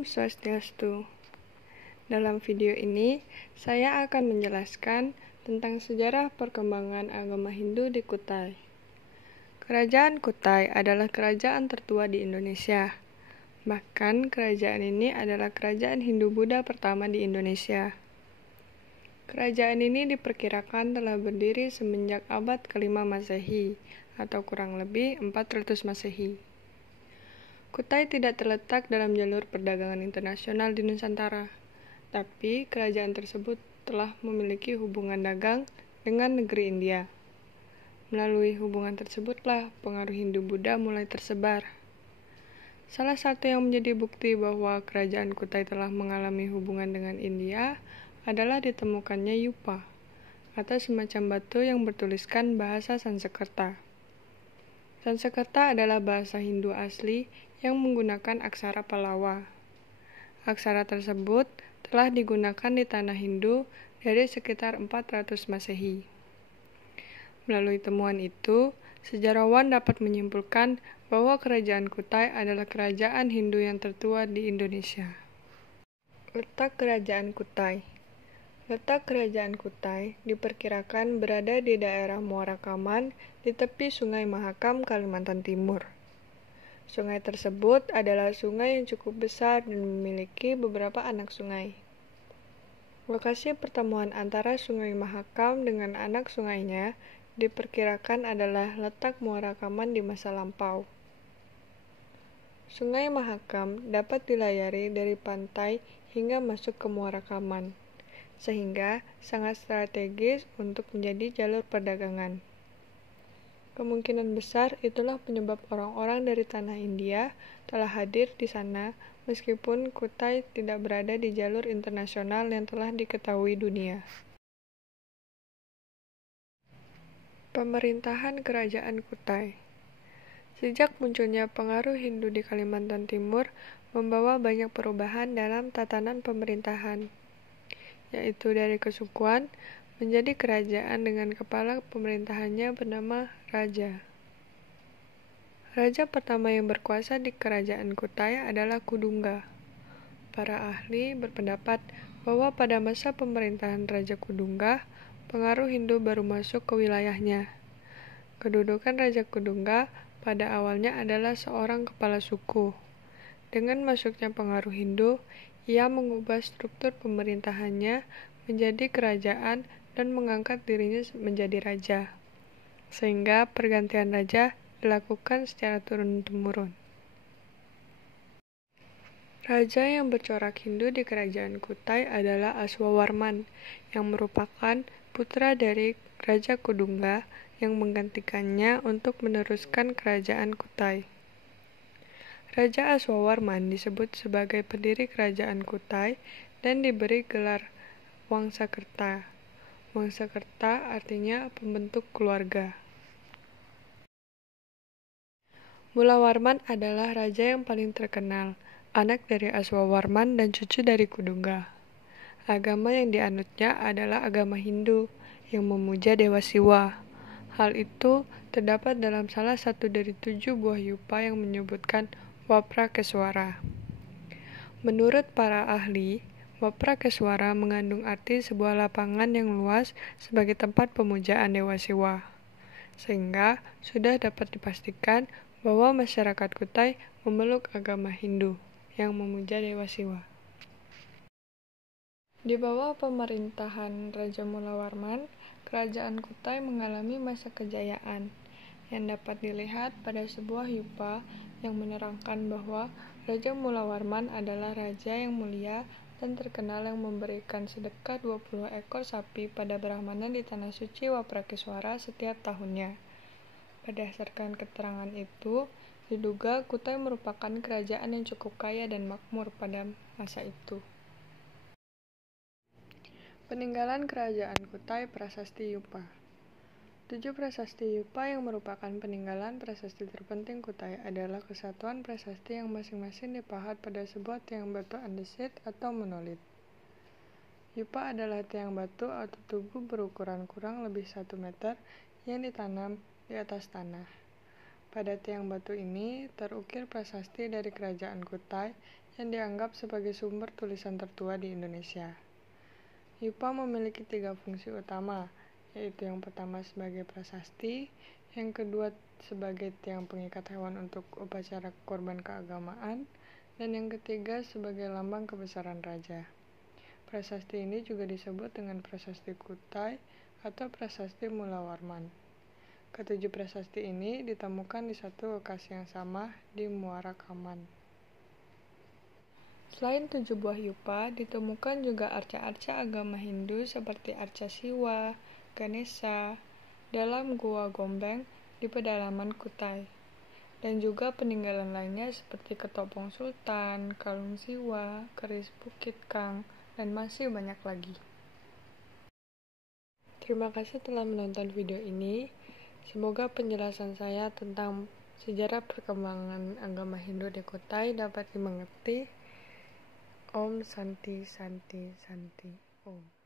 Om Swastiastu. Dalam video ini, saya akan menjelaskan tentang sejarah perkembangan agama Hindu di Kutai. Kerajaan Kutai adalah kerajaan tertua di Indonesia. Bahkan, kerajaan ini adalah kerajaan Hindu-Buddha pertama di Indonesia. Kerajaan ini diperkirakan telah berdiri semenjak abad ke-5 Masehi, atau kurang lebih 400 Masehi. Kutai tidak terletak dalam jalur perdagangan internasional di Nusantara, tapi kerajaan tersebut telah memiliki hubungan dagang dengan negeri India. Melalui hubungan tersebutlah pengaruh Hindu-Buddha mulai tersebar. Salah satu yang menjadi bukti bahwa kerajaan Kutai telah mengalami hubungan dengan India adalah ditemukannya yupa, atau semacam batu yang bertuliskan bahasa Sanskerta. Sanskerta adalah bahasa Hindu asli yang menggunakan aksara Pallawa. Aksara tersebut telah digunakan di tanah Hindu dari sekitar 400 Masehi. Melalui temuan itu, sejarawan dapat menyimpulkan bahwa kerajaan Kutai adalah kerajaan Hindu yang tertua di Indonesia. Letak kerajaan Kutai. Letak kerajaan Kutai diperkirakan berada di daerah Muara Kaman di tepi Sungai Mahakam, Kalimantan Timur. Sungai tersebut adalah sungai yang cukup besar dan memiliki beberapa anak sungai. Lokasi pertemuan antara Sungai Mahakam dengan anak sungainya diperkirakan adalah letak Muara Kaman di masa lampau. Sungai Mahakam dapat dilayari dari pantai hingga masuk ke Muara Kaman, sehingga sangat strategis untuk menjadi jalur perdagangan. Kemungkinan besar itulah penyebab orang-orang dari tanah India telah hadir di sana meskipun Kutai tidak berada di jalur internasional yang telah diketahui dunia. Pemerintahan Kerajaan Kutai. Sejak munculnya pengaruh Hindu di Kalimantan Timur membawa banyak perubahan dalam tatanan pemerintahan, yaitu dari kesukuan menjadi kerajaan dengan kepala pemerintahannya bernama Raja. Raja pertama yang berkuasa di Kerajaan Kutai adalah Kudungga. Para ahli berpendapat bahwa pada masa pemerintahan Raja Kudungga, pengaruh Hindu baru masuk ke wilayahnya. Kedudukan Raja Kudungga pada awalnya adalah seorang kepala suku. Dengan masuknya pengaruh Hindu, ia mengubah struktur pemerintahannya menjadi kerajaan dan mengangkat dirinya menjadi raja, sehingga pergantian raja dilakukan secara turun-temurun. Raja yang bercorak Hindu di Kerajaan Kutai adalah Aswawarman, yang merupakan putra dari Raja Kudungga yang menggantikannya untuk meneruskan Kerajaan Kutai. Raja Aswawarman disebut sebagai pendiri Kerajaan Kutai dan diberi gelar Wangsakerta. Wangsakerta artinya pembentuk keluarga. Mulawarman adalah raja yang paling terkenal, anak dari Aswawarman dan cucu dari Kudungga. Agama yang dianutnya adalah agama Hindu yang memuja Dewa Siwa. Hal itu terdapat dalam salah satu dari 7 buah yupa yang menyebutkan Waprakeswara. Menurut para ahli, Waprakeswara mengandung arti sebuah lapangan yang luas sebagai tempat pemujaan Dewa Siwa, sehingga sudah dapat dipastikan bahwa masyarakat Kutai memeluk agama Hindu yang memuja Dewa Siwa. Di bawah pemerintahan Raja Mulawarman, Kerajaan Kutai mengalami masa kejayaan, yang dapat dilihat pada sebuah yupa yang menerangkan bahwa Raja Mulawarman adalah raja yang mulia dan terkenal yang memberikan sedekah 20 ekor sapi pada Brahmana di Tanah Suci Waprakeswara setiap tahunnya. Berdasarkan keterangan itu, diduga Kutai merupakan kerajaan yang cukup kaya dan makmur pada masa itu. Peninggalan Kerajaan Kutai Prasasti Yupa. 7 prasasti Yupa yang merupakan peninggalan prasasti terpenting Kutai adalah kesatuan prasasti yang masing-masing dipahat pada sebuah tiang batu andesit atau monolit. Yupa adalah tiang batu atau tugu berukuran kurang lebih 1 meter yang ditanam di atas tanah. Pada tiang batu ini terukir prasasti dari Kerajaan Kutai yang dianggap sebagai sumber tulisan tertua di Indonesia. Yupa memiliki 3 fungsi utama, yaitu yang pertama sebagai prasasti, yang kedua sebagai tiang pengikat hewan untuk upacara korban keagamaan, dan yang ketiga sebagai lambang kebesaran raja. Prasasti ini juga disebut dengan prasasti Kutai atau prasasti Mulawarman. Ketujuh prasasti ini ditemukan di satu lokasi yang sama di Muara Kaman. Selain 7 buah yupa, ditemukan juga arca-arca agama Hindu seperti arca Siwa, Ganesha, dalam Gua Gombeng di pedalaman Kutai, dan juga peninggalan lainnya seperti Ketopong Sultan, Kalung Siwa, Keris Bukit Kang, dan masih banyak lagi. Terima kasih telah menonton video ini. Semoga penjelasan saya tentang sejarah perkembangan agama Hindu di Kutai dapat dimengerti. Om Santi Santi Santi Om.